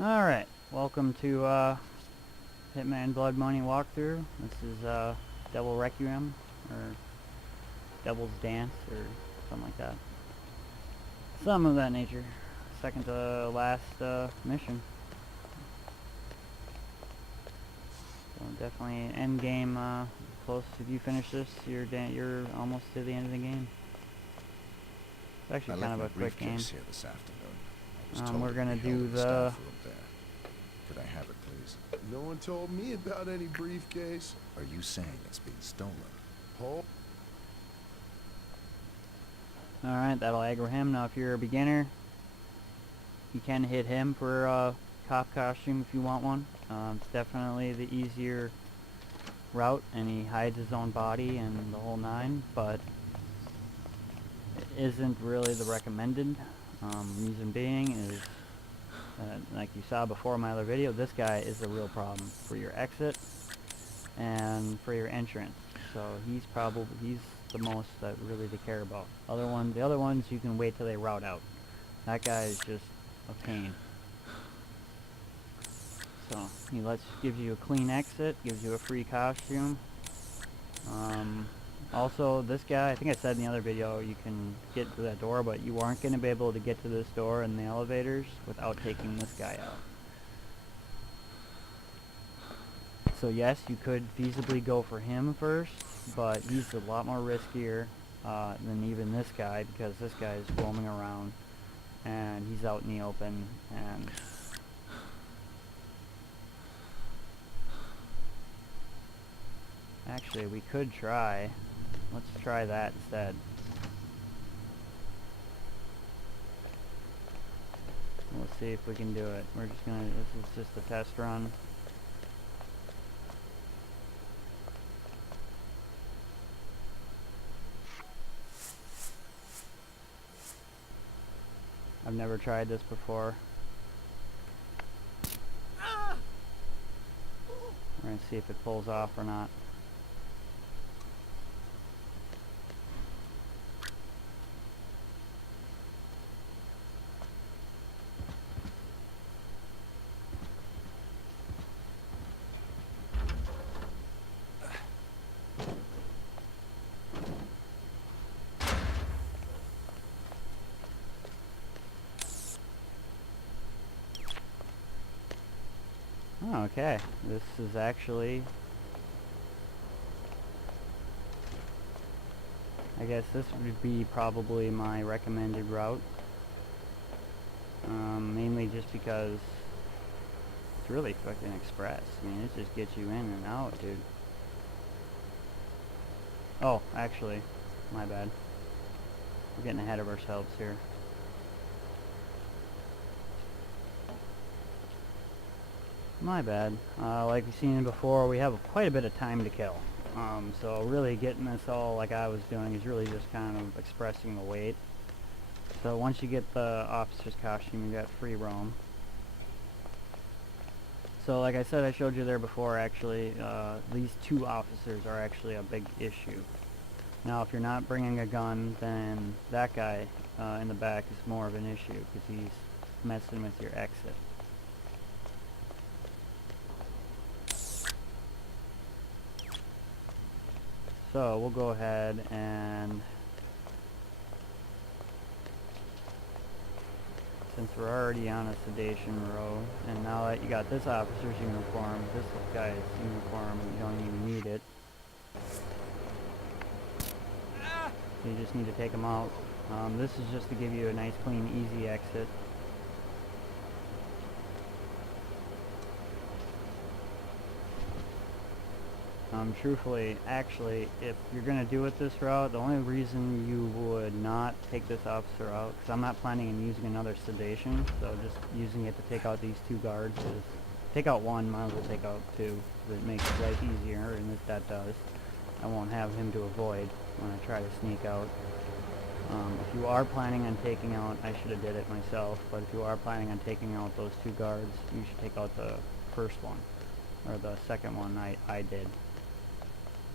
Alright, welcome to Hitman Blood Money walkthrough. This is Devil Requiem, or Devil's Dance, or something like that. Some of that nature. Second to last mission. So definitely end game close. If you finish this, you're almost to the end of the game. It's actually kind of a quick game. Here this afternoon. We're gonna do the staff room there. Could I have it, please? No one told me about any briefcase. Are you saying it's being stolen? Oh. Alright, that'll aggro him. Now if you're a beginner, you can hit him for a cop costume if you want one. It's definitely the easier route, and he hides his own body and the whole nine, but it isn't really the recommended. Reason being is, like you saw before in my other video, this guy is a real problem for your exit and for your entrance. So he's the most that really to care about. The other ones you can wait till they route out. That guy is just a pain. So he gives you a clean exit, gives you a free costume. Also, this guy, I think I said in the other video, you can get to that door, but you aren't going to be able to get to this door in the elevators without taking this guy out. So yes, you could feasibly go for him first, but he's a lot more riskier than even this guy, because this guy is roaming around and he's out in the open. And actually, we could try. Let's try that instead. We'll see if we can do it. We're just gonna, this is just a test run. I've never tried this before. We're gonna see if it pulls off or not. Oh, okay, this is actually, I guess this would be probably my recommended route. Mainly just because it's really fucking express. I mean, it just gets you in and out, dude. Oh, actually, my bad. We're getting ahead of ourselves here. My bad. Like we've seen before, we have quite a bit of time to kill. So really getting this all like I was doing is really just kind of expressing the weight. So once you get the officer's costume, you got free roam. So like I said, I showed you there before, actually, these two officers are actually a big issue. Now if you're not bringing a gun, then that guy in the back is more of an issue, because he's messing with your exit. So we'll go ahead and, since we're already on a sedation row, and now that you got this officer's uniform, this guy's uniform, you don't even need it. So you just need to take them out. This is just to give you a nice, clean, easy exit. Truthfully, actually, if you're going to do it this route, the only reason you would not take this officer out, because I'm not planning on using another sedation, so just using it to take out these two guards is, take out one, might as well take out two, because it makes life easier, and if that does, I won't have him to avoid when I try to sneak out. If you are planning on taking out, I should have did it myself, but if you are planning on taking out those two guards, you should take out the first one, or the second one I did.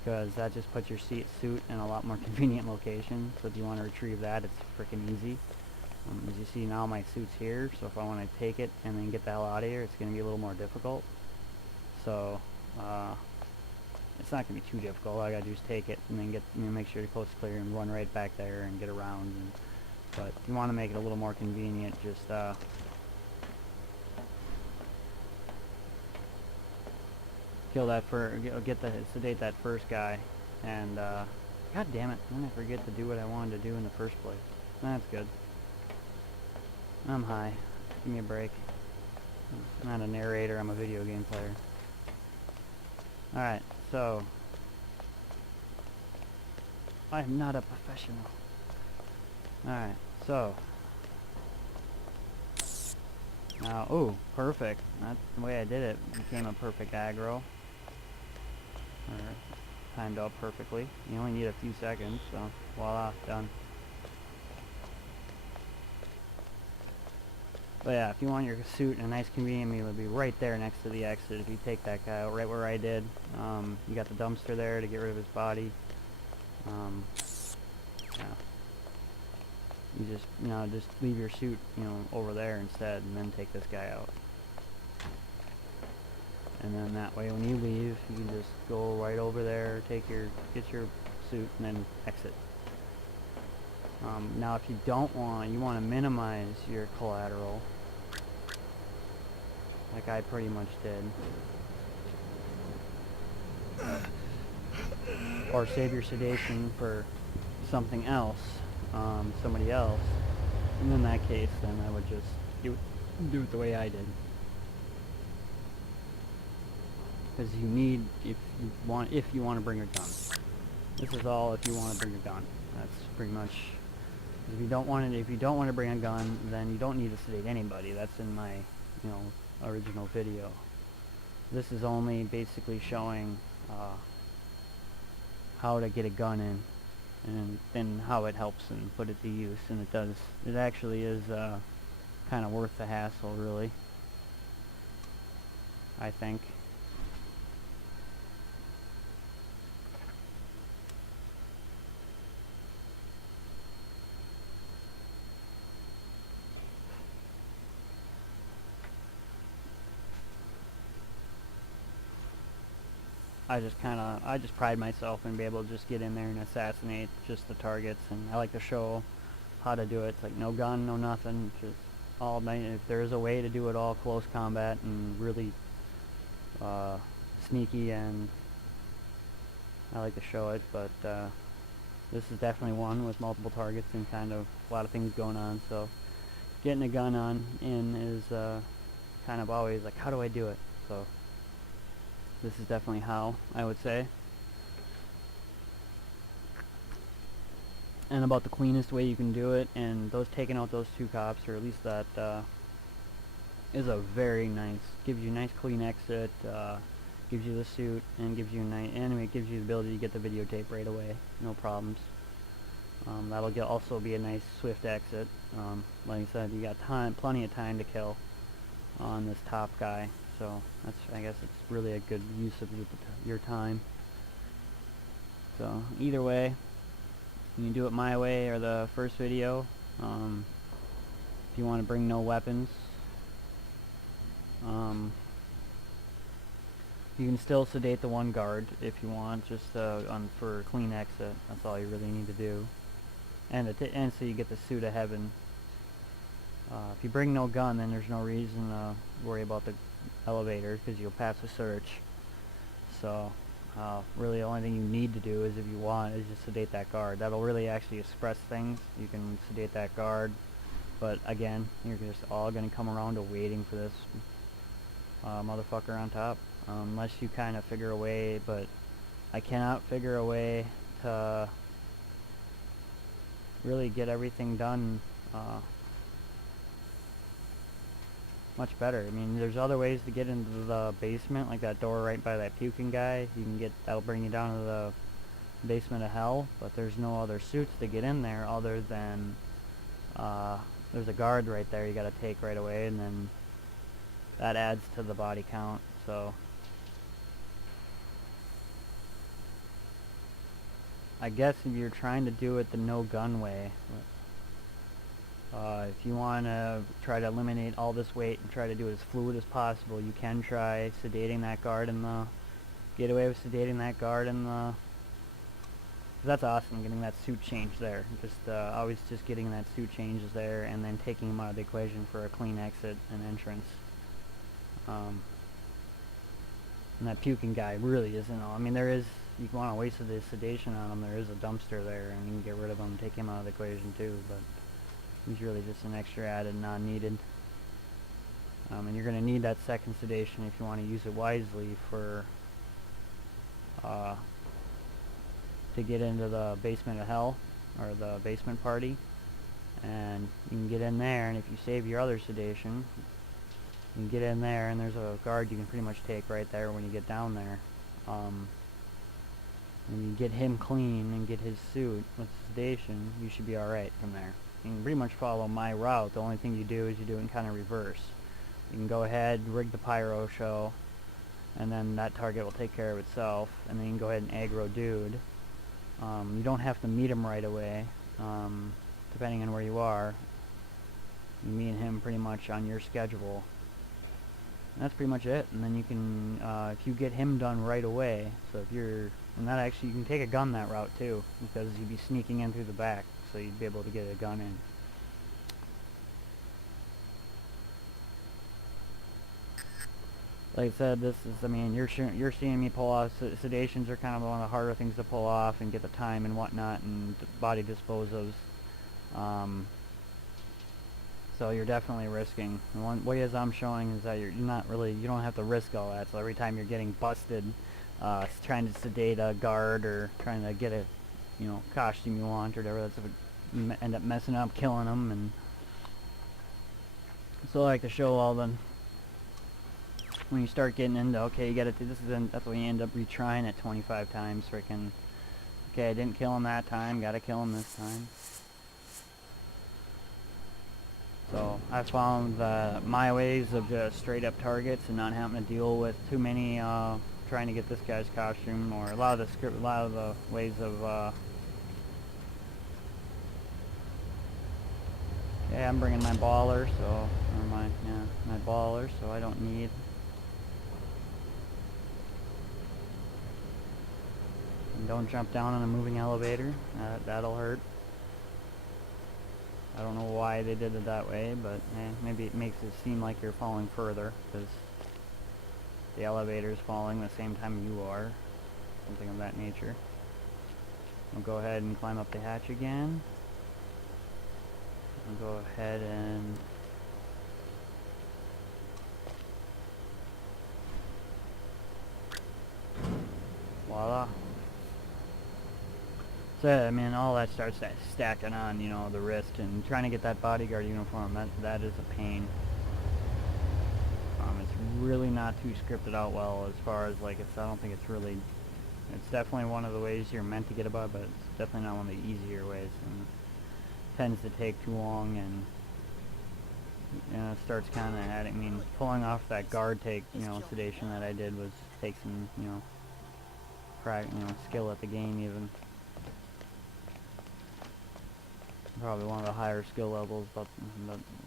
Because that just puts your suit in a lot more convenient location. So if you want to retrieve that, it's freaking easy. As you see now, my suit's here, so if I want to take it and then get the hell out of here, it's going to be a little more difficult. So, it's not going to be too difficult. All I got to do is take it and then get, make sure the coast's clear and run right back there and get around. And, but if you want to make it a little more convenient, just kill that sedate that first guy, and god damn it, I'm gonna forget to do what I wanted to do in the first place. That's good. I'm high. Give me a break. I'm not a narrator, I'm a video game player. Alright, so I am not a professional. Alright, so now, ooh, perfect. That's the way I did it. Became a perfect aggro. Or timed out perfectly. You only need a few seconds, so voila, done. But yeah, if you want your suit and a nice convenient meal, it'll be right there next to the exit if you take that guy out, right where I did. You got the dumpster there to get rid of his body. Yeah. You just, just leave your suit, over there instead, and then take this guy out. And then that way, when you leave, you can just go right over there, get your suit, and then exit. Now, if you don't you want to minimize your collateral, like I pretty much did, or save your sedation for something else, somebody else, and in that case, then I would just do it the way I did. Because you need, if you want to bring a gun. This is all if you want to bring a gun. That's pretty much. If you don't want to bring a gun, then you don't need to sedate anybody. That's in my, original video. This is only basically showing how to get a gun in, and how it helps and put it to use. And it does. It actually is kind of worth the hassle, really. I think. I just pride myself in being able to just get in there and assassinate just the targets, and I like to show how to do it. It's like no gun, no nothing, just all night. If there is a way to do it all close combat and really sneaky, and I like to show it, but this is definitely one with multiple targets and kind of a lot of things going on, so getting a gun in is kind of always like, how do I do it? So this is definitely how, I would say. And about the cleanest way you can do it, and taking out those two cops, or at least that is a very nice, gives you a nice clean exit, gives you the suit, and gives you it gives you the ability to get the videotape right away, no problems. That'll also be a nice swift exit. Like I said, you got plenty of time to kill on this top guy. So I guess it's really a good use of your time. So either way, you can do it my way or the first video. If you want to bring no weapons, you can still sedate the one guard if you want, just for a clean exit. That's all you really need to do, and so you get the suit of heaven. If you bring no gun, then there's no reason to worry about the elevator, because you'll pass a search. So really the only thing you need to do is, if you want, is just sedate that guard. That'll really actually express things. You can sedate that guard, but again, you're just all going to come around to waiting for this motherfucker on top, unless you kind of figure a way. But I cannot figure a way to really get everything done much better. I mean, there's other ways to get into the basement, like that door right by that puking guy. That'll bring you down to the basement of hell, but there's no other suits to get in there other than there's a guard right there you gotta take right away, and then that adds to the body count. So I guess if you're trying to do it the no gun way, If you want to try to eliminate all this weight and try to do it as fluid as possible, you can try sedating that guard in the... Get away with sedating that guard in the... That's awesome, getting that suit change there. Just always just getting that suit changes there and then taking him out of the equation for a clean exit and entrance. And that puking guy really isn't all... I mean, there is... You want to waste the sedation on him, there is a dumpster there, and you can get rid of him and take him out of the equation too, but... He's really just an extra added, non-needed. And you're going to need that second sedation if you want to use it wisely for... to get into the basement of hell, or the basement party. And you can get in there, and if you save your other sedation, you can get in there, and there's a guard you can pretty much take right there when you get down there. When you get him clean and get his suit with sedation, you should be alright from there. You can pretty much follow my route. The only thing you do is you do it in kind of reverse. You can go ahead, rig the pyro show, and then that target will take care of itself, and then you can go ahead and aggro dude. You don't have to meet him right away, depending on where you are. You meet him pretty much on your schedule. And that's pretty much it, and then you can, if you get him done right away, so if you're, and that actually, you can take a gun that route too, because you'd be sneaking in through the back, so you'd be able to get a gun in. Like I said, this is, I mean, you're seeing me pull off, sedations are kind of one of the harder things to pull off and get the time and whatnot, and body disposals. So you're definitely risking. The one way as I'm showing is that you're not really, you don't have to risk all that, so every time you're getting busted, trying to sedate a guard or trying to get a, you know, costume you want or whatever, that's if you end up messing up, killing them, and so I like to show all the, when you start getting into, okay, you gotta do this, that's when you end up retrying it 25 times, freaking, okay, I didn't kill him that time, gotta kill him this time. So I found my ways of just straight up targets and not having to deal with too many trying to get this guy's costume, or a lot of the script, a lot of the ways of yeah, I'm bringing my baller, so, or my baller, so I don't need. And don't jump down on a moving elevator, that'll hurt. I don't know why they did it that way, but maybe it makes it seem like you're falling further, because the elevator's falling the same time you are. Something of that nature. We'll go ahead and climb up the hatch again. We'll go ahead and... voila. So, I mean, all that starts stacking on, you know, the wrist, and trying to get that bodyguard uniform, that is a pain. It's really not too scripted out well as far as, like, I don't think it's really, it's definitely one of the ways you're meant to get above, but it's definitely not one of the easier ways, and it tends to take too long, and, you know, it starts kind of adding, I mean, pulling off that guard sedation that I did takes some, you know, skill at the game even. Probably one of the higher skill levels, but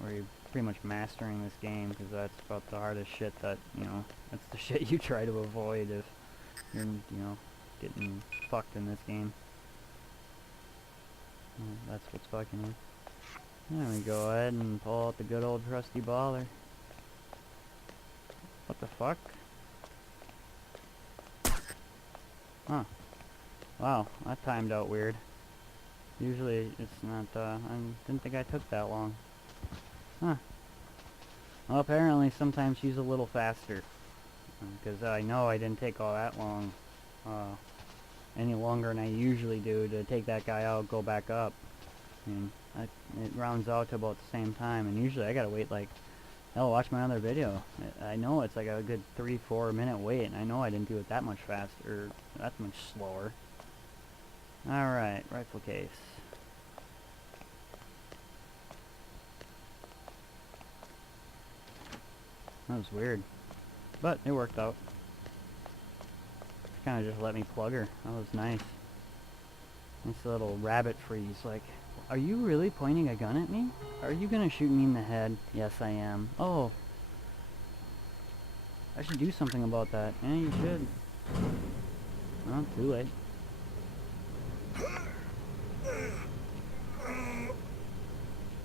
where you're pretty much mastering this game, because that's about the hardest shit that, you know, that's the shit you try to avoid if you're, you know, getting fucked in this game. That's what's fucking you. There we go ahead and pull out the good old trusty baller. What the fuck? Huh. Wow, that timed out weird. Usually it's not, I didn't think I took that long. Huh. Well, apparently sometimes she's a little faster. Because I know I didn't take all that long, any longer than I usually do to take that guy out, go back up. I mean, it rounds out to about the same time, and usually I gotta wait like, hell, watch my other video. I know it's like a good 3-4 minute wait, and I know I didn't do it that much faster, or that much slower. Alright, rifle case. That was weird. But it worked out. Kinda just let me plug her. That was nice. Nice little rabbit freeze, like Are you really pointing a gun at me? Are you gonna shoot me in the head? Yes, I am. Oh. I should do something about that. Yeah, you should. Well, too late.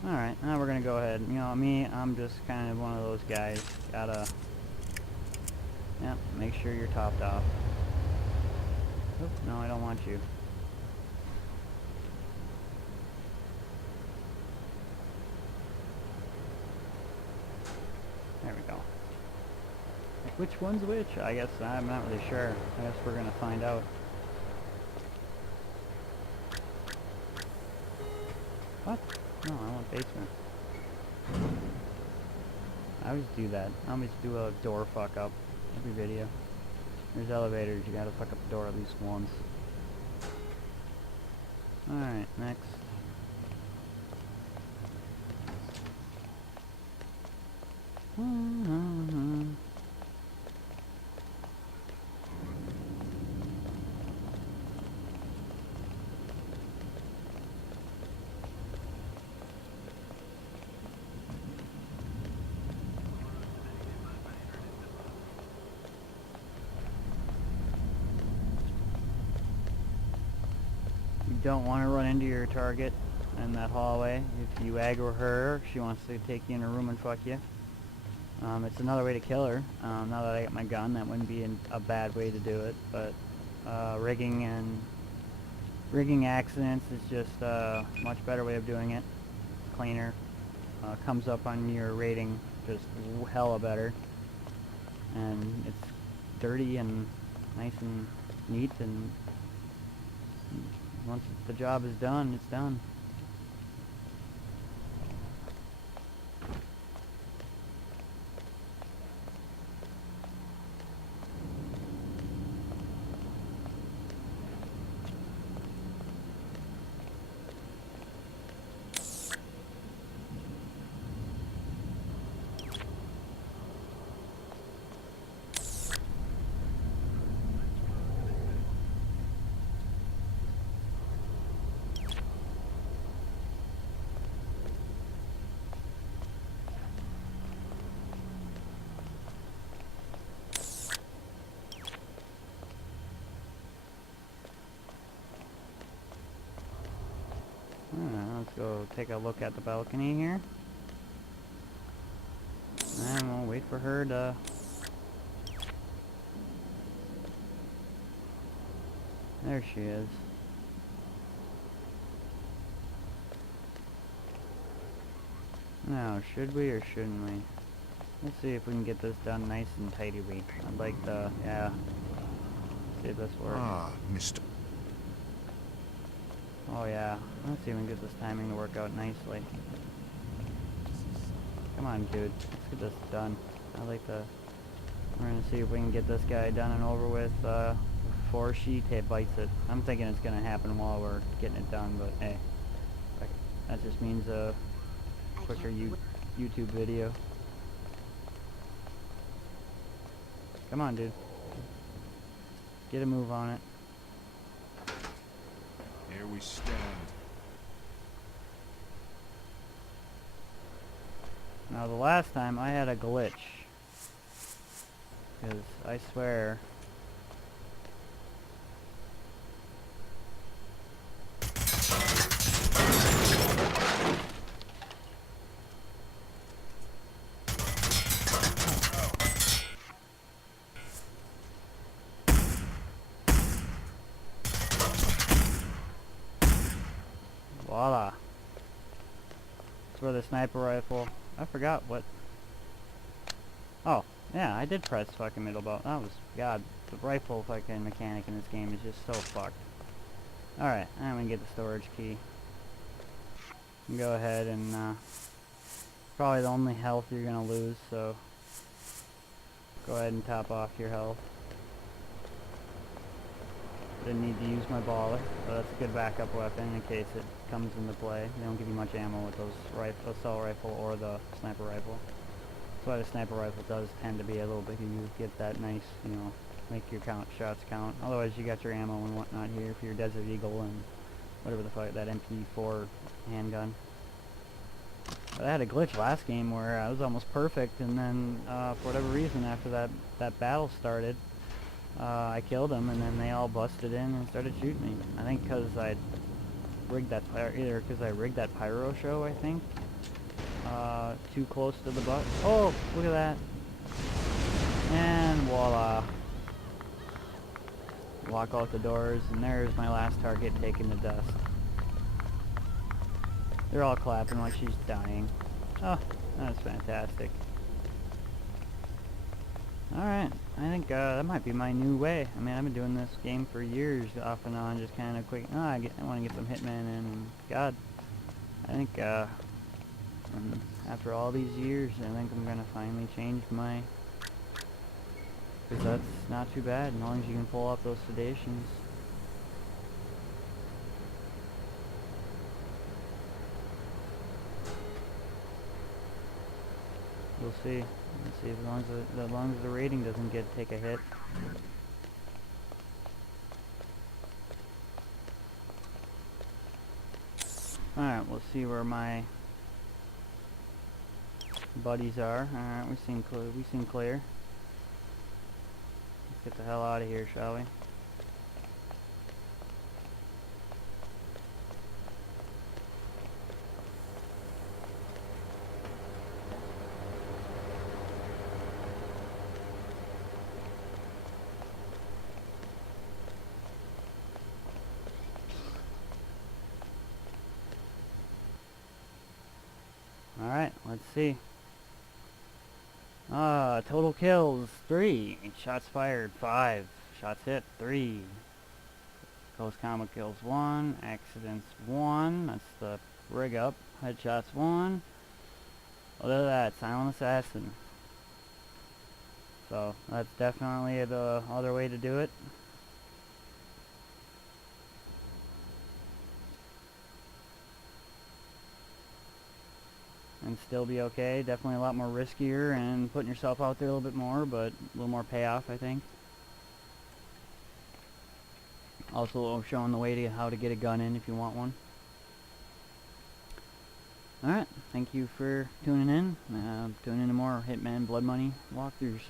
Alright, now we're gonna go ahead. You know, me, I'm just kind of one of those guys. Gotta... Yep, make sure you're topped off. Oop, no, I don't want you. There we go. Like, which one's which? I guess I'm not really sure. I guess we're gonna find out. What? No, I want basement. I always do that. I always do a door fuck up every video. There's elevators, you gotta fuck up the door at least once. Alright, next. You don't want to run into your target in that hallway. If you aggro her, she wants to take you in her room and fuck you. It's another way to kill her. Now that I got my gun, that wouldn't be a bad way to do it. But rigging accidents is just a much better way of doing it. Cleaner. Comes up on your rating just hella better. And it's dirty and nice and neat, and once the job is done, it's done. Let's go take a look at the balcony here. And we'll wait for her to... There she is. Now, should we or shouldn't we? Let's see if we can get this done nice and tidily. I'd like to, yeah. See if this works. Ah, Mr. Oh yeah, let's see if we can get this timing to work out nicely. Come on, dude, let's get this done. I'd like to... We're gonna see if we can get this guy done and over with before she bites it. I'm thinking it's gonna happen while we're getting it done, but hey, that just means a quicker YouTube video. Come on, dude. Get a move on it. Here we stand. Now the last time I had a glitch. Because I swear... Voila. That's where the sniper rifle... I forgot what... Oh, yeah, I did press fucking middle button. That was... God, the rifle fucking mechanic in this game is just so fucked. Alright, I'm gonna get the storage key. Go ahead and, probably the only health you're gonna lose, so... Go ahead and top off your health. Didn't need to use my baller, so that's a good backup weapon in case it comes into play. They don't give you much ammo with those assault rifle or the sniper rifle. That's why the sniper rifle does tend to be a little bit, you get that nice, you know, make your shots count. Otherwise you got your ammo and whatnot here for your Desert Eagle and whatever the fuck, that MP4 handgun. But I had a glitch last game where I was almost perfect, and then for whatever reason, after that battle started, I killed them, and then they all busted in and started shooting me. I think because I rigged that pyro show, I think, too close to the butt. Oh, look at that! And voila! Walk out the doors, and there's my last target taken to dust. They're all clapping like she's dying. Oh, that's fantastic. Alright, I think that might be my new way. I mean, I've been doing this game for years, off and on, just kind of quick. I want to get some Hitman in, and God, I think after all these years, I think I'm going to finally change my... Because that's not too bad, as long as you can pull off those sedations. We'll see. Let's see, as long as the rating doesn't take a hit. Alright, we'll see where my buddies are. Alright, we seem clear. Let's get the hell out of here, shall we? Alright, let's see. Total kills 3. Shots fired 5. Shots hit 3. Close combo kills 1. Accidents 1. That's the rig up. Headshots 1. Other than that, silent assassin. So that's definitely the other way to do it. And still be okay. Definitely a lot more riskier and putting yourself out there a little bit more, but a little more payoff, I think. Also showing the way to how to get a gun in if you want one. Alright, thank you for tuning in. Tune in to more Hitman Blood Money walkthroughs.